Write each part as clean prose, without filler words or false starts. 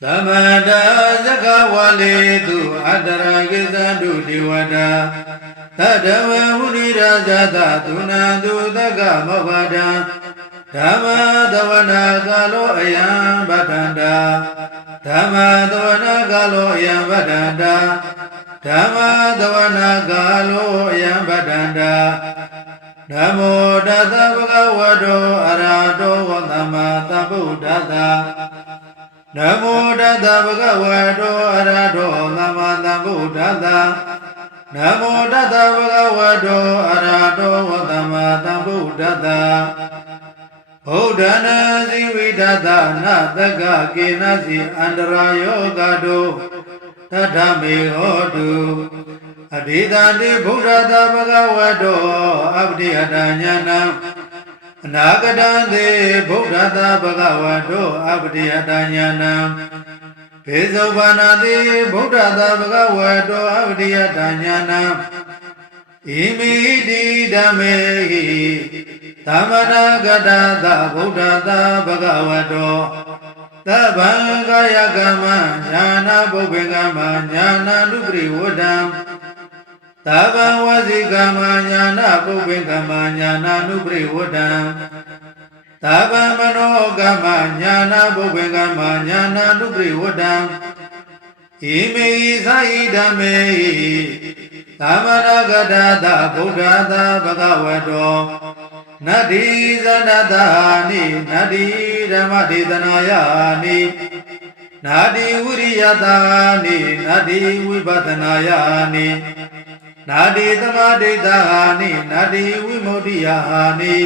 Tamada Zakawaletu Adaragizadu Diwada Tadava Unirajata Tunadu Dagamavada Tamadavana Galo Ayam Badanda Tamadavana Galo Ayam Badanda Tamadavana Galo Ayam Badanda Namo Dada Bhagavado Arado Vandama Buddhada Namo Dada Bhagavado Arado Vandama Buddhada Namo Dada Bhagavado Arado Vandama Buddhada Buddhana Zividada Nadaga Kinasi Andra Yogado Tadame Hodu Adidandi Buddhada Bhagavado Abdi Adanyana Nagadandi Buddhada Bhagavado Abdi Adanyana Pesovanadi Buddhada Bhagavado Abdi Adanyana Imidi Damehi Tamanagadada Buddhada Bhagavado Tabangayagama Jnana Bhuvengama Jnana Nubri Vodam Tabawazigama Jnana Bhuvengama Jnana Nubri Vodam Tabamanogama Jnana Bhuvengama Jnana Nubri Vodam Ime Saidame Tamanagadada Buddhada Bhagavado Nadi Zanadani Nadi Ramadi Danayani Nadi Uriyadani Nadi Vibhadanayani Nadi Damadidani Nadi Vimodiyani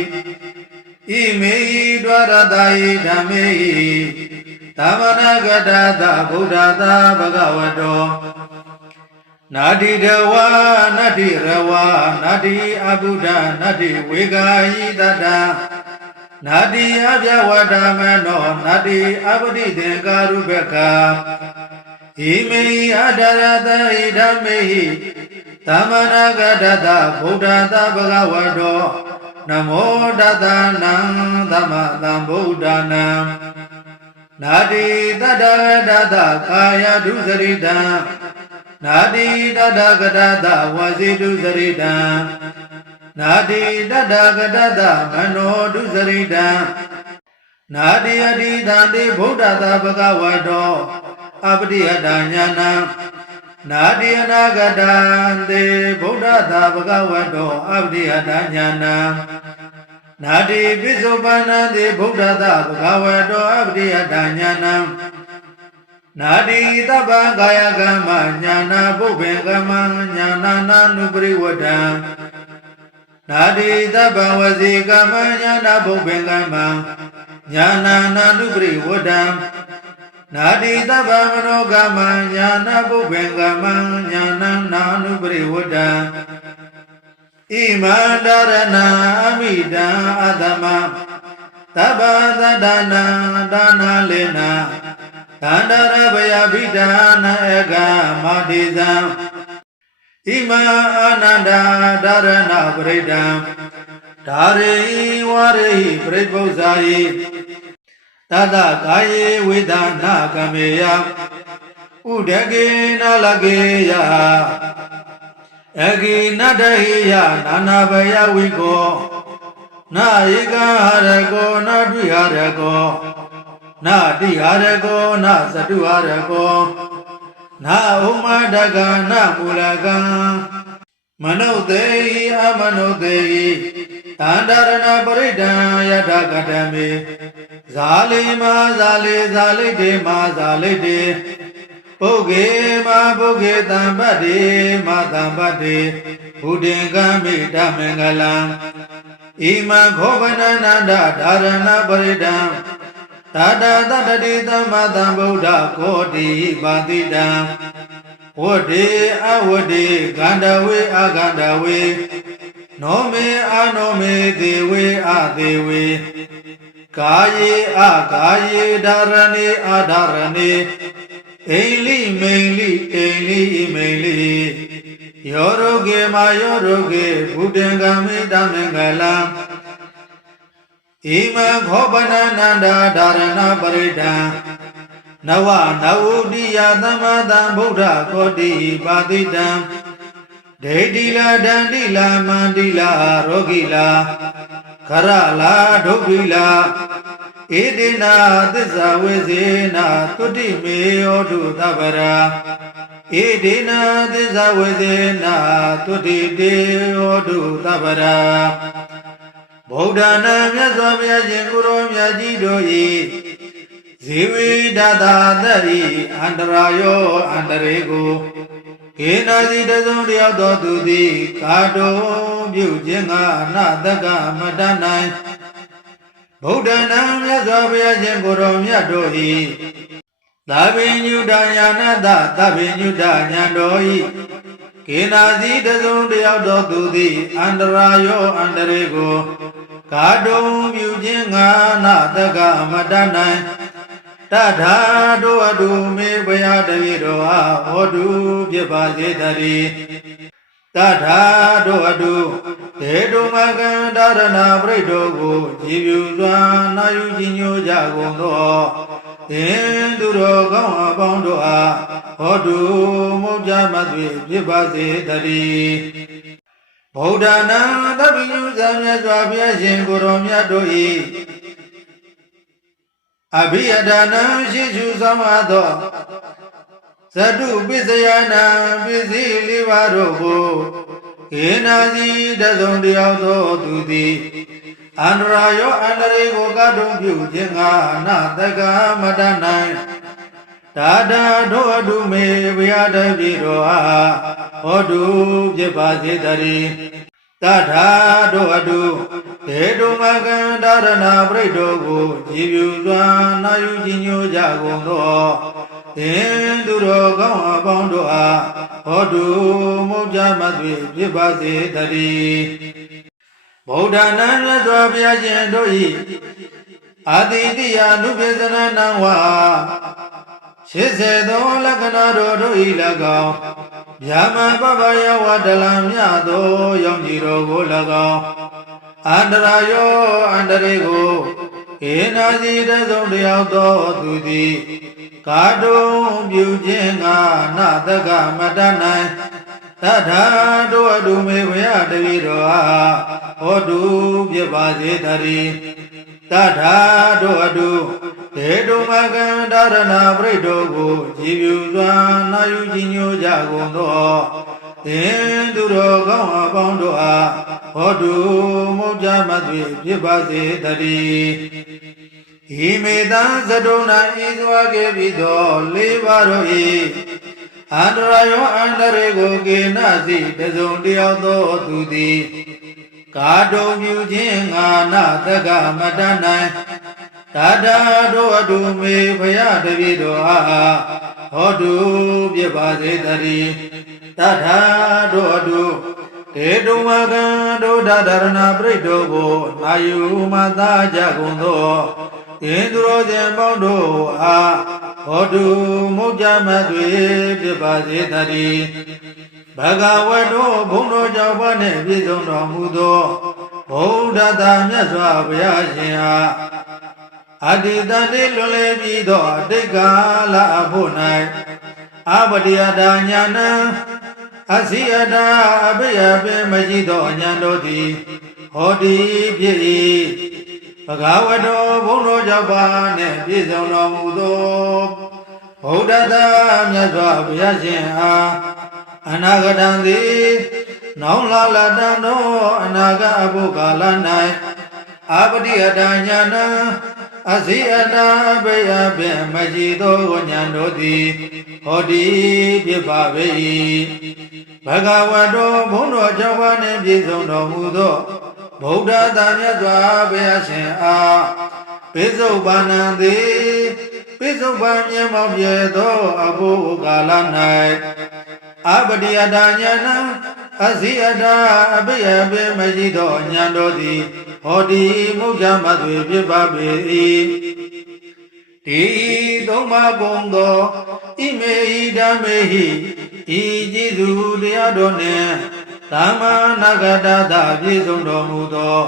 Imei Dwaradai Damei Tamanagadada Buddhada Bhagavado Nadi Dewa, Nadi Rawa, Nadi Abuddha, Nadi Vigayi Dada, Nadi Avyawada Mano, Nadi Abdi Dengarubeka, Imei Adarada Idamei, Tamanagadada Buddhada Bhagavado, Namo Dadanam Damadam Buddhanam, Nadi Dada Dada Kaya Duzarida, Nadi Dada Gadada Wazidu Zarida Nadi Dada Gadada Mano Duzarida Nadi Adi Dandi Buddhada Bhagavado Abdi Adanyana Nadi Anagadandi Buddhada Bhagavado Abdi Adanyana Nadi Visubanandi Buddhada Bhagavado Abdi Adanyana Nadi Daba Gaya Gama Jnana Bhuvengama Jnana Nanubri Vada Nadi Daba Vazigama Jnana Bhuvengama Jnana Nanubri Vada Nadi Daba Manogama Jnana Bhuvengama Jnana Nanubri Vada Imandarana Amida Adama Daba Dadana Dana Lena Tandarabaya Vidana Ega Madizam Ima Ananda Dharana Vredam Dari Wari Prabhuzai Tada Kaye Vidana Kameya Udagina Lageya Egi Nadahiya Nanabaya Vigo Naiga Harago Nadviharago Na Diharago, Na Satuharago, Na Umadaga, Na Mulaga, Manodehi, Amanodehi, Tandarana Parida, Yadagadame, Zalima, Zale, Zale de, Ma Zale de, Boge, Ma Boge, Dambade, Ma Dambade, Udengami, Damengalam, Ima Govana Nanda, Darana Parida, Tada Tada Dita Madam Buddha Kodi Badidam Wode Awode Gandawe Agandawe Nome Anome Dewe Adewe Kaye Akaye Darane Adarane Eili Meili Eili Meili Yoroge Mayoroge Budengami Damengalam Ima Gobana Nanda Dharana Parida နဝနဝုတိယသမ္မာတံဗုဒ္ဓကောတိပါတိတံဒိဋ္ဌိလာဒန္တိလာမန္တိလာရောဂိလာခရလာဒုက္ခိလာဧတေနာသစ္စာဝေစေနာတုတိမေယောတုသဗ္ဗရာဧတေနာသစ္စာဝေစေနာတုတိတေယောတုသဗ္ဗရာဗုဒ္ဓနာမြတ်စွာဘုရားရှင်ကိုရောမြတ်ကြီးတို့၏ဇေဝိဒတာတရိအန္တရာယောအန္တရေကိုခေနာစီတစုံတယောက်သောသူသည်ကာတုံပြုခြင်းကအနတကမတတ်နိုင်ဗုဒ္ဓနာမြတ်စွာဘုရားရှင်ကိုရောမြတ်တို့၏သဗ္ဗညုတညာနာတသဗ္ဗညုတညာတော်၏ကေနာစီတစုံတယောက်သောသူသည်အန္တရာယောအန္တရေကိုကာတုံပြုခြင်းငါနာတကမတတ်နိုင်တထာတို့အတုမေဘယတဝိတော်အားဟောတုဖြစ်ပါစေတည်းတထာတို့အတုဒေတုမကံဒါရဏပရိတောကိုကြည်ပြူစွာနာယူခြင်းညိုကြကုန်သောသင်သူတော်ကောင်းအပေါင်းတို့အားဟောတုမုတ်ကြမသွေဖြစ်ပါစေတည်းဗုဒ္ဓနာသဗ္ဗညုဇာမြတ်စွာဘုရားရှင်ကိုရောမြတ်တို့၏အဘိယဒါနံရှိစုဆောင်အပ်သောဇတုပစ္စယနာပစ္စည်းလေးပါးတို့ကိုခေနာစီတစုံတယောက်သောသူသည်အန္တရာယောအန္တရေကိုကတုံပြုခြင်းကအနတကမတတ်နိုင်ဒါတာတို့အတုမေဘုရားတပည့်တော်အားဟောတုဖြစ်ပါစေတည်းတထာတို့အတုဒေတုမကံဒါရဏပရိတောကိုကြည်ပြူစွာနာယူခြင်းညိုကြကုန်သောသင်သူတော်ကောင်းအပေါင်းတို့အားဟောတုမုတ်ကြမသွေဖြစ်ပါစေတည်းဗုဒ္ဓနာမြတ်စွာဘုရားရှင်တို့၏အာတိတိယနုပ္ပဇနနံဝါ80သောလက္ခဏာတို့၏၎င်းဗျာမံပပယဝတလံမြသောယောင်ကြီးတော်ကို၎င်းအန္တရာယောအန္တရေကိုဧနာစီတစုံတယောက်သောသူသည်ကာတုံပြုခြင်းကနာတကမတတ်နိုင်တထာတို့အတုမေဘုရားတပည့်တော်အားဟောတုဖြစ်ပါစေတည်းတထာတို့အတုဒေတုမကံဒါရဏပရိတောကိုကြည်ပြူစွာနာယူခြင်းညိုကြကုန်သောသင်သူတော်ကောင်းအပေါင်းတို့အားဟောတုမုတ်ကြမသွေဖြစ်ပါစေတည်းဤမေတံသတုဏဤစွာကေပြီးသောလေးပါးတို့၏အန္တရာယောအန္တရေကိုကေနစီတစုံတယောက်သောသူသည်ကာတုံပြုခြင်းငါနာတကမတတ်နိုင်တာတာတို့အတုမေဘုရားတပည့်တော်အားဟောတုဖြစ်ပါစေတည်းတထာတို့အတုဒေတုမကံတို့ဒါရဏပရိတောကိုနာယူမသာကြကုန်သောသင်သူတော်စင်ပေါင်းတို့အားဟောတုမုတ်ကြမသွေဖြစ်ပါစေတည်းဘဂဝတောဘုံတော်ကြောင့်ဘာနှင့်ပြည့်စုံတော်မူသောဗုဒ္ဓတာမြတ်စွာဘုရားရှင်အားအတ္တိတတိလွန်လေပြီးသောအတိတ်ကာလအဖို့၌အပတိယတာညာဏံအစီယတာအဘိယပင်မရှိသောဉာဏ်တို့သည်ဟောတိဖြစ်၏ဘဂဝတောဘုံတော်ကြောင့်ဘာနှင့်ပြည့်စုံတော်မူသောဗုဒ္ဓတာမြတ်စွာဘုရားရှင်အားအနာဂတံသည်နောင်လာလတံသောအနာဂတ်အဖို့ကာလ၌အပတိယတာညာဏံအစီအတာဘိယပင်မရှိသောဉာဏ်တို့သည်ဟောတိဖြစ်ပါ၏ဘဂဝတောဘုံတော်ကြောင့်ဘာနှင့်ပြည့်စုံတော်မူသောဗုဒ္ဓသာမြတ်စွာဘုရားရှင်အားပိစုပ္ပန္နံသည်ပိစုပ္ပန်မြတ်မောင်ပြည့်သောအဖို့ကာလ၌အပတိယတာညာဏံအစီအတာအဘိယပင်မရှိသောဉာဏ်တို့သည်ဟောတိမုတ်ချမသွေဖြစ်ပါ၏ဒီသုံးပါးပုံသောဣမေဟိဓမ္မေဟိဤကျေးဇူးတရားတော်နှင့်သမ္မာနာဂတသာပြည့်စုံတော်မူသော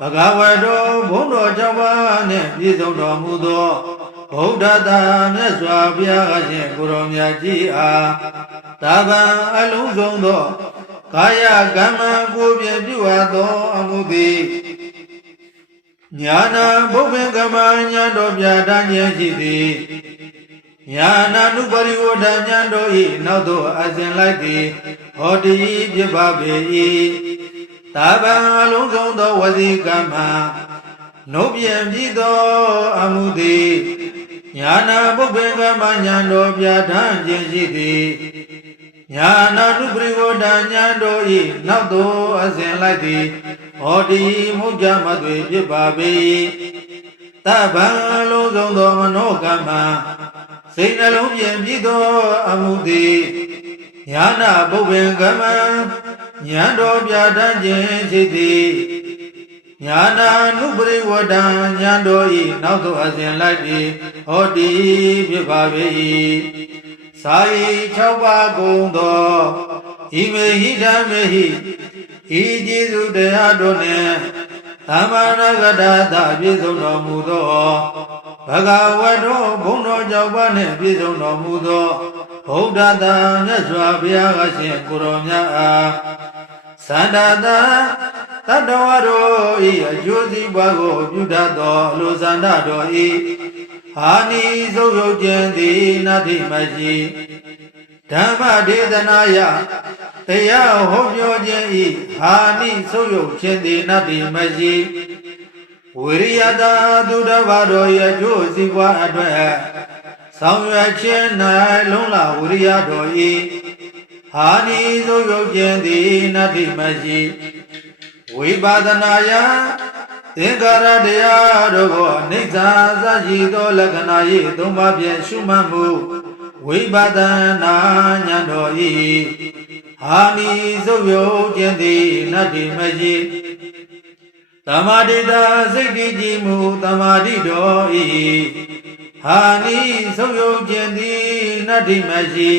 ဘဂဝတောဘုံတော်ကြောင့်ပါနှင့်ပြည့်စုံတော်မူသောဗ ဗုဒ္ဓသာမြတ်စွာဘုရားရှင်ကိုရောမြတ်ကြီးအားတာဗံအလုံးစုံသောကာယကမ္မကိုပြည့်ပြုအပ်သောအမှုသည်ညာနာဘုဗ္ဗင်္ဂမညာတော်ပြဋ္ဌာန်းခြင်းရှိသည်ညာနာနုပရိဝဒဉာဏ်တို့၏နောက်သို့အစဉ်လိုက်သည်ဟောတိဖြစ်ပါပေ၏တာဗံအလုံးစုံသောဝစီကမ္မနှုတ်ပြန်ပြီးသောအမှုသည်ညာနာဘုဗ္ဗင်္ဂမညာတော်ပြဋ္ဌာန်းခြင်းရှိသည်ညာနာနုပရိဝဒဉာဏ်တို့၏နောက်သို့အစဉ်လိုက်သည်ဟောတိမုကြမသွေဖြစ်ပါပေတဗံအလုံးစုံသောမနောကမ္မစိတ်နှလုံးပြင်ပြီးသောအမှုသည်ညာနာဘုဗ္ဗင်္ဂမဉာဏ်တော်ပြဋ္ဌာန်းခြင်းရှိသည်ညာနာနုပရိဝဒဉာဏ်တော်၏နောက်သို့အစဉ်လိုက်သည်ဟောတိဖြစ်ပါပေစာဤ6ပါးကုန်သောဤမေဟိဓမ္မေဟိဤကျေးဇူးတရားတို့နှင့်သမ္မာနာဂတသာပြည့်စုံတော်မူသောဘဂဝတောဘုန်းတော်ကြောင့်ပါနှင့်ပြည့်စုံတော်မူသောဗုဒ္ဓသာမြတ်စွာဘုရားရှင်ကိုရောမြတ်အားသန္တာသာတတ္တဝါတို့၏အကျိုးစီးပွားကိုပြုတတ်သောအလိုဆန္ဒတော်၏ဟာနိသုတ်ယုတ်ခြင်းသည်နတ္ထိမရှိဓမ္မဒေသနာယတရားဟောပြောခြင်း၏ဟာနိသုတ်ယုတ်ခြင်းသည်နတ္ထိမရှိဝိရိယတာသူတစ်ပါးတို့၏အကျိုးစီးပွားအတွက်ဆောင်ရွက်ခြင်း၌လုံးလဝိရိယတော်၏ဟာနိသုတ်ယုတ်ခြင်းသည်နတ္ထိမရှိဝိပဿနာယသင်္ကာရတရားတို့ကိုအနိစ္စသရှိသောလက္ခဏာ၏သုံးပါးဖြင့်ရှုမှတ်မှုဝိပဿနာဉာဏ်တော်၏ဟာနိသုတ်ယုတ်ခြင်းသည်နတ္ထိမရှိသမာဓိတာစိတ်တည်ကြည်မှုသမာဓိတော်၏ဟာနိသုတ်ယုတ်ခြင်းသည်နတ္ထိမရှိ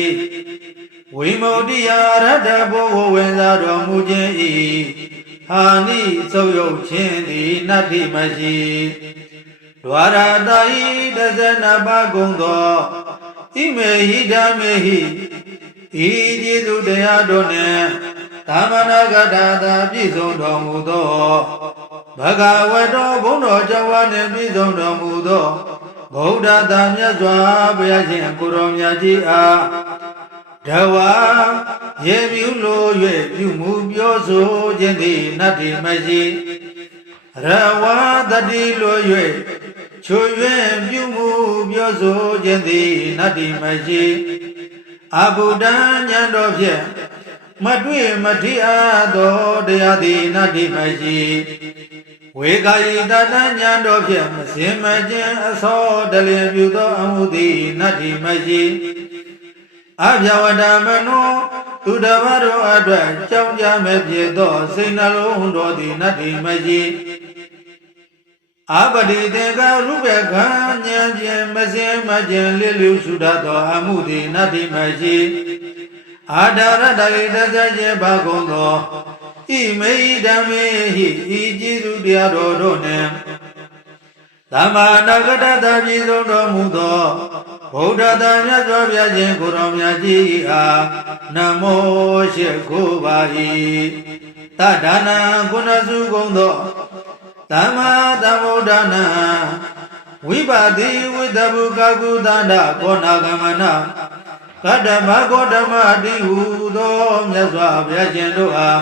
ဝိမု ക്തി ယရတ္တဘောဝင်စားတော်မူခြင်း၏ဟာနိသုတ်ယုတ်ခြင်းသည်နတ္ထိမရှိဒွါရတာဤ12ပါးကုန်သောဣမေဟိဓမ္မေဟိဤကျေးဇူးတရားတို့နှင့်သမ္မာနာဂတသာပြည့်စုံတော်မူသောဘဂဝတောဘုန်းတော်ကြောင့်ဝါနှင့်ပြည့်စုံတော်မူသောဗုဒ္ဓသာမြတ်စွာဘုရားရှင်ကိုရောမြတ်ကြီးအားဓဝါရေမြူလို၍ပြုမှုပြောဆိုခြင်းသည်နတ္ထိမရှိရဝါတတိလို၍ချွ၍ပြုမှုပြောဆိုခြင်းသည်နတ္ထိမရှိအဘုဒ္ဓဉာဏ်တော်ဖြင့်မတွေ့မထီအားသောတရားသည်နတ္ထိမရှိဝေကာယိတတဉာဏ်တော်ဖြင့်မစင်မခြင်းအသောတလင်ပြုသောအမှုသည်နတ္ထိမရှိအဗျဝဒမနောသူတစ်ပါးတို့အတွက်ကြောင်းကြမဲ့ဖြစ်သောစိတ်နှလုံးတော်သည်နတ္ထိမရှိအပတိတေကရုပကဉာဏ်ဖြင့်မစင်မခြင်းလျလျရှုတတ်သောအမှုသည်နတ္ထိမရှိအာဒရတဂိတသကျေဘာကုန်သောဣမေဟိဓမ္မေဟိဤကျေးဇူးတရားတော်တို့နှင့်သမ္မာနာဂတသာပြည့်စုံတော်မူသောဗုဒ္ဓသာမြတ်စွာဘုရားရှင်ကိုရောမြတ်ကြီးအားနမောရှိခိုးပါ၏တဒါနကုဏစုကုန်သောသမ္မာသမ္ဗုဒ္ဓနာဝိပါတိဝိတ္တဗုကကုသန္တကောနာဂမနကတ္တမကောဓမ္မတိဟုသောမြတ်စွာဘုရားရှင်တို့အား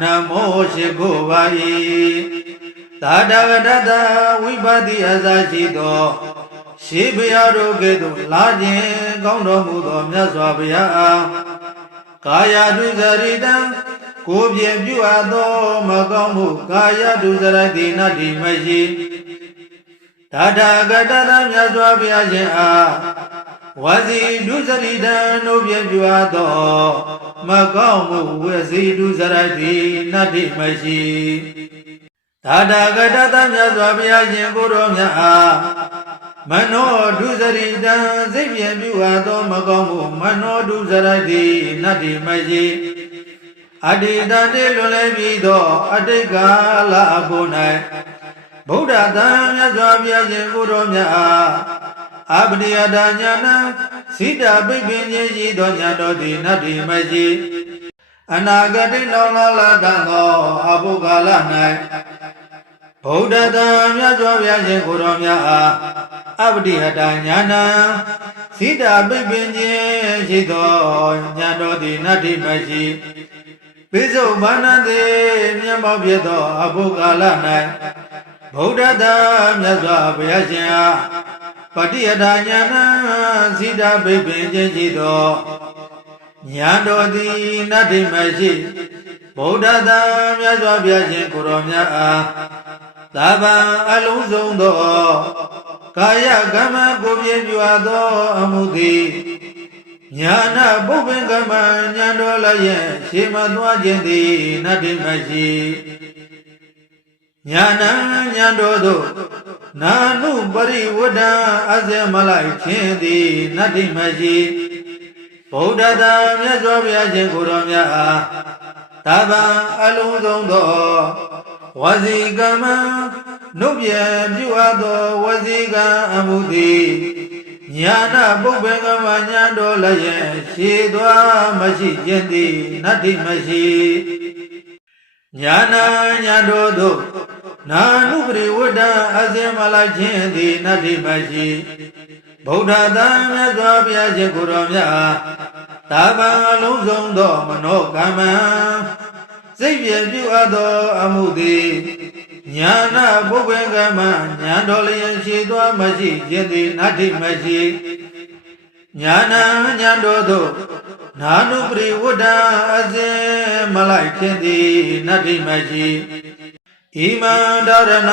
နမောရှိခိုးပါ၏သာဒဂတတဝိပါတိအစရှိသောရှေးဘုရားတို့ကဲ့သို့လာခြင်းကောင်းတော်မူသောမြတ်စွာဘုရားအားကာယတုဇရိတံကိုယ်ပြင်ပြုအပ်သောမကောင်းမှုကာယတုဇရတိနတ္ထိမရှိသာဒဂတတမြတ်စွာဘုရားရှင်အားဝစီတုဇရိတံတို့ပြင်ပြုအပ်သောမကောင်းမှုဝစီတုဇရတိနတ္ထိမရှိသာဒဂတတမြတ်စွာဘုရားရှင်ကိုယ်တော်မြတ်အားမနောဒုစရိတံစိတ်ပြင်ပြုအပ်သောမကောင်းမှုမနောဒုစရတိနတ္ထိမရှိအတ္တိတတေလွန်လည်းပြီးသောအတိတ်ကာလအဖို့၌ဗုဒ္ဓသာမြတ်စွာဘုရားရှင်ကိုယ်တော်မြတ်အား အပတိယတာညာဏစိတပိပင်ခြင်းရှိသောညာတော်သည်နတ္တိမရှိအနာဂတိနောင်လာတံသောအဘုကာလ၌ဗုဒ္ဓတံမြတ်စွာဘုရားရှင်ကိုယ်တော်များအားအပတိယတာညာဏစိတပိပင်ခြင်းရှိသောညာတော်သည်နတ္တိမရှိပိစုဘာနတိမြတ်မောဖြစ်သောအဘုကာလ၌ဗုဒ္ဓတံမြတ်စွာဘုရားရှင်အားပတိယတာညာဏစိတပိပင်ခြင်းရှိသောညာတော်သည်နတ္တိမရှိဗုဒ္ဓတံမြတ်စွာဘုရားရှင်ကိုယ်တော်များအားသဗ္ဗံအလုံးစုံသောကာယကမ္မကိုပြည့်ပြွားသောအမှုသည်ညာနာပုပ္ပင်ကမ္မညာတော်လည်းရဲ့ရှေမသွားခြင်းသည်နတ္တိမရှိညာနာညာတော်သို့နာနုပရိဝဒ္ဒအစေမလိုက်ခြင်းသည်နတ္တိမရှိဗုဒ္ဓတံမြတ်စွာဘုရားရှင်ကိုယ်တော်များအားသဗ္ဗံအလုံးစုံသောဝစီကမ္မနုပြပြုအပ်သောဝစီကံအမှုသည်ညာနာပုပ္ပင်ကမ္မညာတော်လည်းရဲ့ရှေသွားမရှိခြင်းသည်နတ္တိမရှိညာနာညာတော်သို့နာနုပရိဝဒ္ဒအစေမလိုက်ခြင်းသည်နတ္တိမရှိဗုဒ္ဓတံမြတ်စွာဘုရားရှင်ကိုယ်တော်များသဗ္ဗံအလုံးစုံသောမနောကမ္မစိတ်ပြည့်ပြုအပ်သောအမှုသည်ညာနာပုပ္ပင်ကမ္မညာတော်လျင်ရှိသွားမရှိခြင်းသည်နတ္တိမရှိညာနာညာတော်သို့နာနုပရိဝဒ္ဒအစေမလိုက်ခြင်းသည်နတ္တိမရှိဣမံဒါရဏ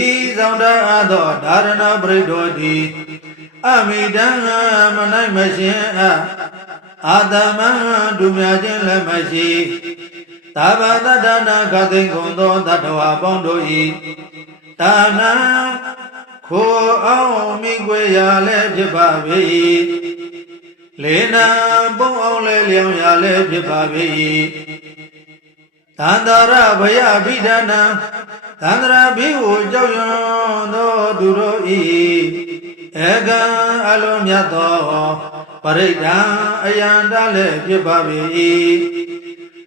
ဤဆောင်တအပ်သောဒါရဏပရိဒောတိအမိတံမနိုင်မရှင်အာတမံဒုမြခြင်းလည်းမရှိသဗ္ဗတတ္တနာခသိင်ကုန်သောတတ္တဝါပေါင်းတို့၏တာနာခိုအောင်မိကွေရာလည်းဖြစ်ပါ၏လေနာပုံအောင်လည်းလျောင်ရာလည်းဖြစ်ပါ၏သန္တာရဘယဗိဒနာသန္တရာဘိဟုကြောက်ရွံ့သောသူတို့၏ဧကံအလုံးမြတ်သောပရိဒံအယံတလည်းဖြစ်ပါ၏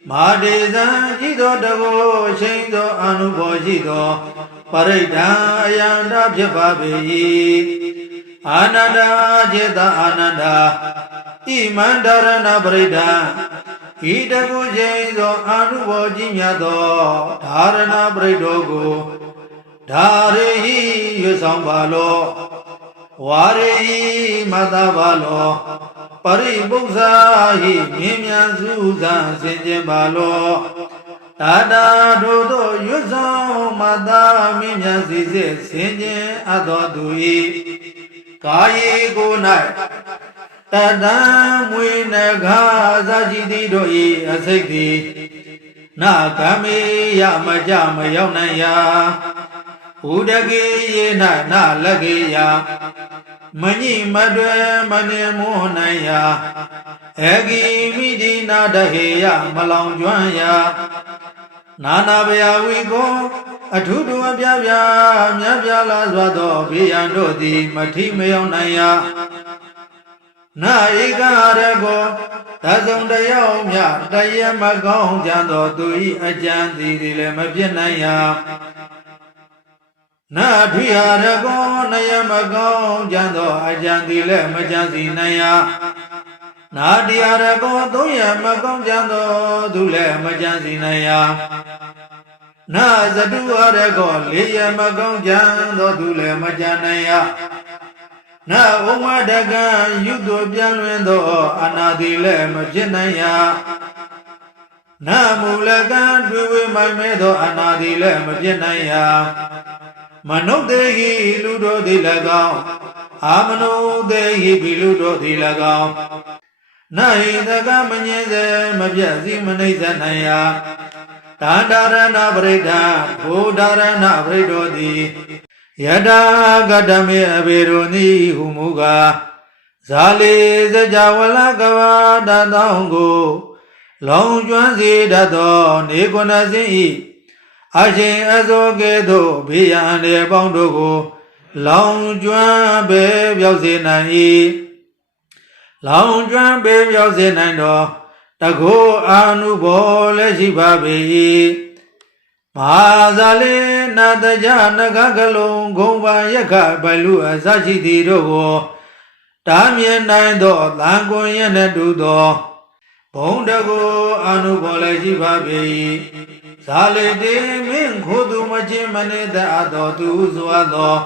မာတေဇံဤသောတကောရှိန်သောအနုဘောရှိသောပရိဒံအယံတဖြစ်ပါ၏အာနန္ဒာចេတအာနန္ဒာဣမန္တရဏပရိဒံဤတကုရှိန်သောအနုဘောကြီးမြတ်သောဓာရဏပရိဒောကိုဓာရေဟိရွဆောင်ပါလောဝါရေဟိမတပါလောပရိပု္ပ္ပာဟိမြင်မြန်စုစံစင်ကြင်ပါလောတာတာတို့သောရွတ်ဆောင်မသာမြင်မြန်စီစစ်စင်ကြင်အပ်သောသူ၏ကာယေကို၌တတံမွေနဂါဇာရှိသည်တို့၏အစိတ်သည်နာဂမေယမကြမရောက်နိုင်ရာဥဒကေယေနနာလကေယမညိမတွယ်မနေမောနိုင်ရာအဂိမိဒီနာတဟေယမလောင်ကျွမ်းရာနာနာဗျာဝီကိုအထုတူအပြပြမြတ်ပြလာစွာသောဘေးရန်တို့သည်မထိမရောက်နိုင်ရာနာဧကရကောသဆုံတယောက်မြတရမကောင်းကြသောသူ၏အကြံသည်လည်းမပြည့်နိုင်ရာနာထွေရကောနယမကောင်းကြသောအကြံသည်လည်းမကြံစီနိုင်ရာနာတိရကောသုံးရမကောင်းကြသောသူလည်းမကြံစီနိုင်ရာနာဇတုရကောလေးရမကောင်းကြသောသူလည်းမကြံနိုင်ရာနာဥမဒကံယုသို့ပြန်လွင်သောအနာတိလည်းမဖြစ်နိုင်ရာနာမူလကံတွေ့ဝေမိုင်မဲသောအနာတိလည်းမဖြစ်နိုင်ရာမနုဿေဟိလူတို့သည်၎င်းအာမနုဿေဟိဘိလူတို့သည်၎င်းနာဟိတကမငြင်းစေမပြတ်စီမနှိမ့်ဆက်နိုင်ရာတန္တာရဏပရိဒံဘုဒ္ဓရဏပရိဒောတိယတာကတမေအဘေရောနိဟုမူကားဇာလေစကြဝဠကဘာတတောင်းကိုလောင်ကျွမ်းစေတတ်သောနေကုဏစင်ဤအရှင်အစောကဲ့သို့ဘေးရန်တွေပေါင်းတို့ကို လောင်ကျွမ်းပဲပြောက်စေနိုင်၏လောင်ကျွမ်းပဲပြောက်စေနိုင်သောတကောအာနုဘောလည်းရှိပါပေ၏မဟာဇာလိနာတကြနဂကလုံးဂုံပါယက္ခဘလူအစရှိသည်တို့ကိုတားမြင်နိုင်သောသံကွန်ရနှင့်တူသောဘုံတကောအာနုဘောလည်းရှိပါပေ၏ဇာလိတေမင်းခိုသူမချင်းမနေတတ်သောသူစွာသော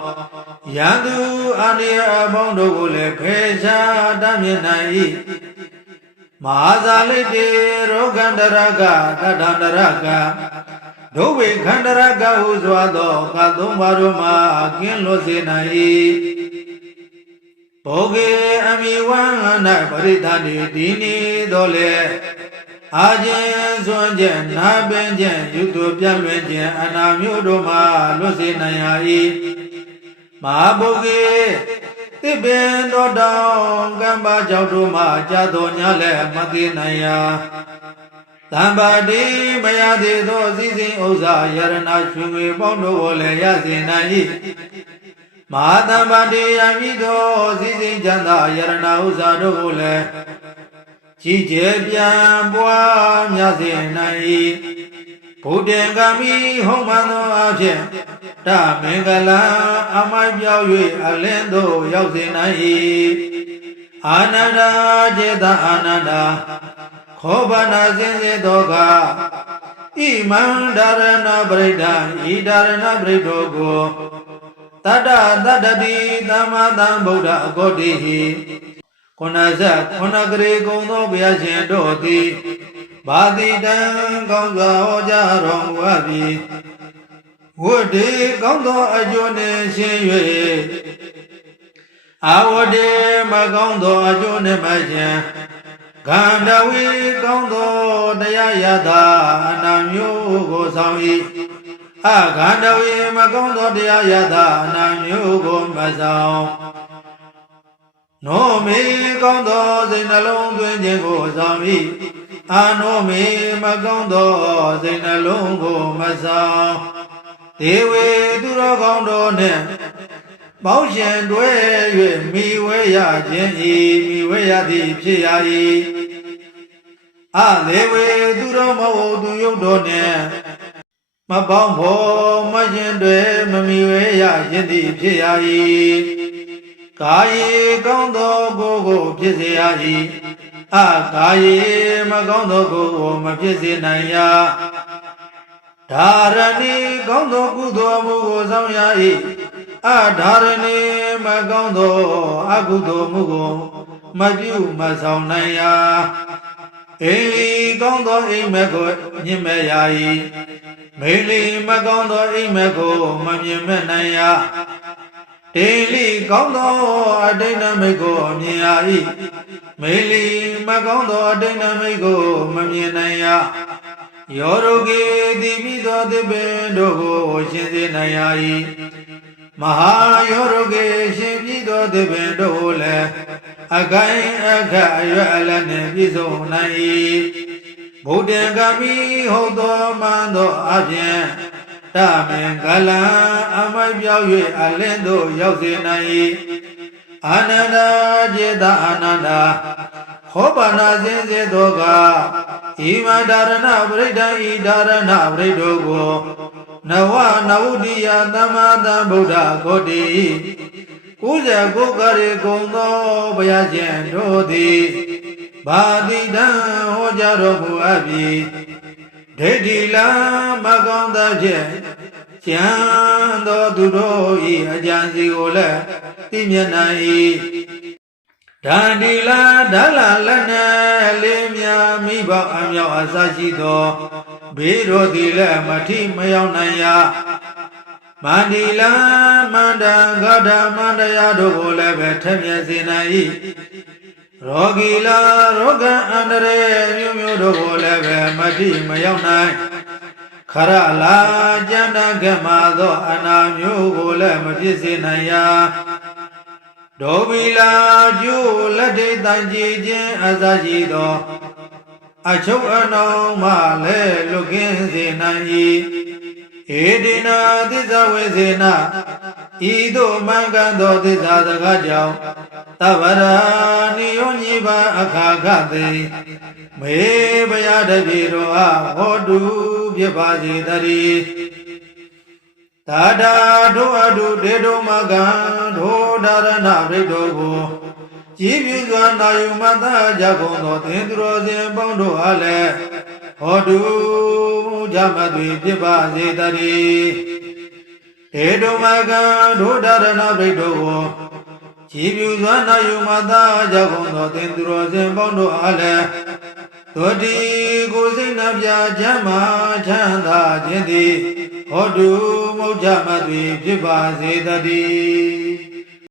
ယံသူအာနိယအပေါင်းတို့ကိုလည်းဖေရှားတားမြင်နိုင်၏မဟာဇာလိတေရောဂန္တရကတထန္တရကဒုဝေခန္တရကဟုစွာသောကသုံးပါးတို့မှာကင်းလွတ်စေနိုင်၏ဘောဂေအမိဝံ၌ပရိသတိဒီနီတော်လေအာခြင်းစွန့်ခြင်းနာပင်ခြင်းယူသူပြန့်လွင်ခြင်းအနာမျိုးတို့မှာလွတ်စေနိုင်ရ၏မဟာဘုဂေသစ်ပင်တော်တောင်ကံပါကြောင့်တို့မှာကြာတော်ညာလည်းမသိနိုင်ရာတံပါတိမရသေးသောစည်းစိမ်ဥစ္စာယရဏရွှေငွေပေါင်းတို့ကိုလည်းရစေနိုင်၏မဟာတံပါတိယမည်သောစည်းစိမ်ချမ်းသာယရဏဥစ္စာတို့ကိုလည်းကြီးကျယ်ပြန်ပွားများစေနိုင်၏ဘုဒ္ဓံကမိဟုံးမှန်သောအဖြစ်တမင်္ဂလာအမိုက်ပြောင်း၍အလင်းသို့ရောက်စေနိုင်၏အာနန္ဒာចេတအာနန္ဒာခောဘာနာစင်စေသောကဣမံဒါရဏပရိဒံဤဒါရဏပရိတောကိုတတ္တတတ္တတိသမ္မာသမ္ဗုဒ္ဓအဂေါတိဟိခုနဇတ်ခုနကရေကုံသောဘုရားရှင်တို့သည်ဘာတိတံကောင်းစွာဟောကြားတော်မူအပ်ပြီဝတ္တိကောင်းသောအကျိုးနှင့်ရှင်၍အဝတ္တိမကောင်းသောအကျိုးနှင့်မရှင်ခန္ဓဝေကောင်းသောတရားယတာအနာမျိုးကိုဆောင်၏အခန္ဓဝေမကောင်းသောတရားယတာအနာမျိုးကိုမဆောင်နောမေကောင်းသောစိတ်နှလုံးသွင်းခြင်းကိုဆောင်၏အာနောမေမကောင်းသောစိတ်နှလုံးကိုမဆောင်ဒေဝေသူတော်ကောင်းတို့နှင့်ပေါင်းရှင်တွဲ၍မိဝဲရခြင်းဤမိဝဲရသည်ဖြစ်ရ၏အဒေဝေသူတော်မဟုတ်သူယုတ်တို့နှင့်မပေါင်းဖို့မရှင်တွဲမမိဝဲရခြင်းသည်ဖြစ်ရ၏ကာယေကောင်းသောကိုယ်ကိုဖြစ်စေရ၏ကာယေမကောင်းသောကိုယ်ကိုမဖြစ်စေနိုင်ရာဒါရဏီကောင်းသောကုသိုလ်မှုကိုဆောင်ရ၏ဒါရဏီမကောင်းသောအကုသိုလ်မှုကိုမပြုမဆောင်နိုင်ရာအိလီကောင်းသောအိမ်မက်ကိုညင်မဲ့ရ၏မေလီမကောင်းသောအိမ်မက်ကိုမမြင်မဲ့နိုင်ရာတေလီကောင်းသောအတိဏမိတ်ကိုမြင်ရ၏မေလီမကောင်းသောအတိဏမိတ်ကိုမမြင်နိုင်ရယောရုကေတိမိသောသစ်ပင်တို့ကိုရှင်စေနိုင်ရ၏မဟာယောရုကေရှင်ပြီးသောသစ်ပင်တို့ကိုလည်းအကိုင်းအခက်အရွယ်အလတ်နှင့်ပြည့်စုံနိုင်၏ဘုဒ္ဓံကမိဟုတ်သောမှန်သောအပြင်တမင်္ဂလာအမိုက်ပြောင်း၍အလင်းသို့ရောက်စေနိုင်၏အာနန္ဒာចេတအာနန္ဒာဟောပါနာစင်စေသောကဣမံဒါရဏပရိဒံဤဒါရဏပရိတောကိုနဝနဝုဒိယသမ္မာသမ္ဗုဒ္ဓဂေါတိ99ကရေကုံသောဘုရားရှင်တို့သည်ဘာတိတံဟောကြားတော်မူအပ်ပြီဒိဋ္ဌိလံမကောင်းသောဖြင့်ကျမ်းသောသူတို့၏အကြံစီကိုလည်းသိမြင်နိုင်၏ဒန္တိလဒလလက်နဲ့လေးမြမိဘအမြောက်အစရှိသောဘေးတို့သည်လည်းမထိမရောက်နိုင်ရမန္တိလမန္တံဂဒမန္တရာတို့ကိုလည်းပဲထက်မြက်စေနိုင်၏ရောဂီလာရောဂအန္တရာယ်မျိုးမျိုးတို့ကိုလည်းပဲမထိမရောက်နိုင်ခရလာကျမ်းတကမှာသောအနာမျိုးကိုလည်းမဖြစ်စေနိုင်ရာဒုဗီလာကျိုးလက်ထိတ်တန်ကြည်ခြင်းအစရှိသောအချုပ်အနှောင်းမှလည်းလွတ်ကင်းစေနိုင်၏ဧဒိနာသစ္စာဝေစေန ဤသို့မှန်ကန်သောသစ္စာစကားကြောင့်သဗ္ဗရာနိယောညိပါအခါခသိမေဘယတပြေတော်အားဟောတုဖြစ်ပါစေတည်းသာတာတို့အတုဒေတုမကံတို့ဒါရဏပရိတောကိုကြည်ပြုစွာနာယုမတကြကုန်သောသင်္သူတော်စင်ပေါင်းတို့အားလည်းဟောတုကြမသွေဖြစ်ပါစေတည်းဒေတုမကံတို့ဒါရဏပရိတောကိုကြည်ပြုစွာနာယုမတကြကုန်သောသင်္သူတော်စင်ပေါင်းတို့အားလည်းတို့ဒီကိုစိတ်နှပြချမ်းသာချမ်းသာခြင်းသည်ဟောတုမုတ်ကြမသွေဖြစ်ပါစေတည်း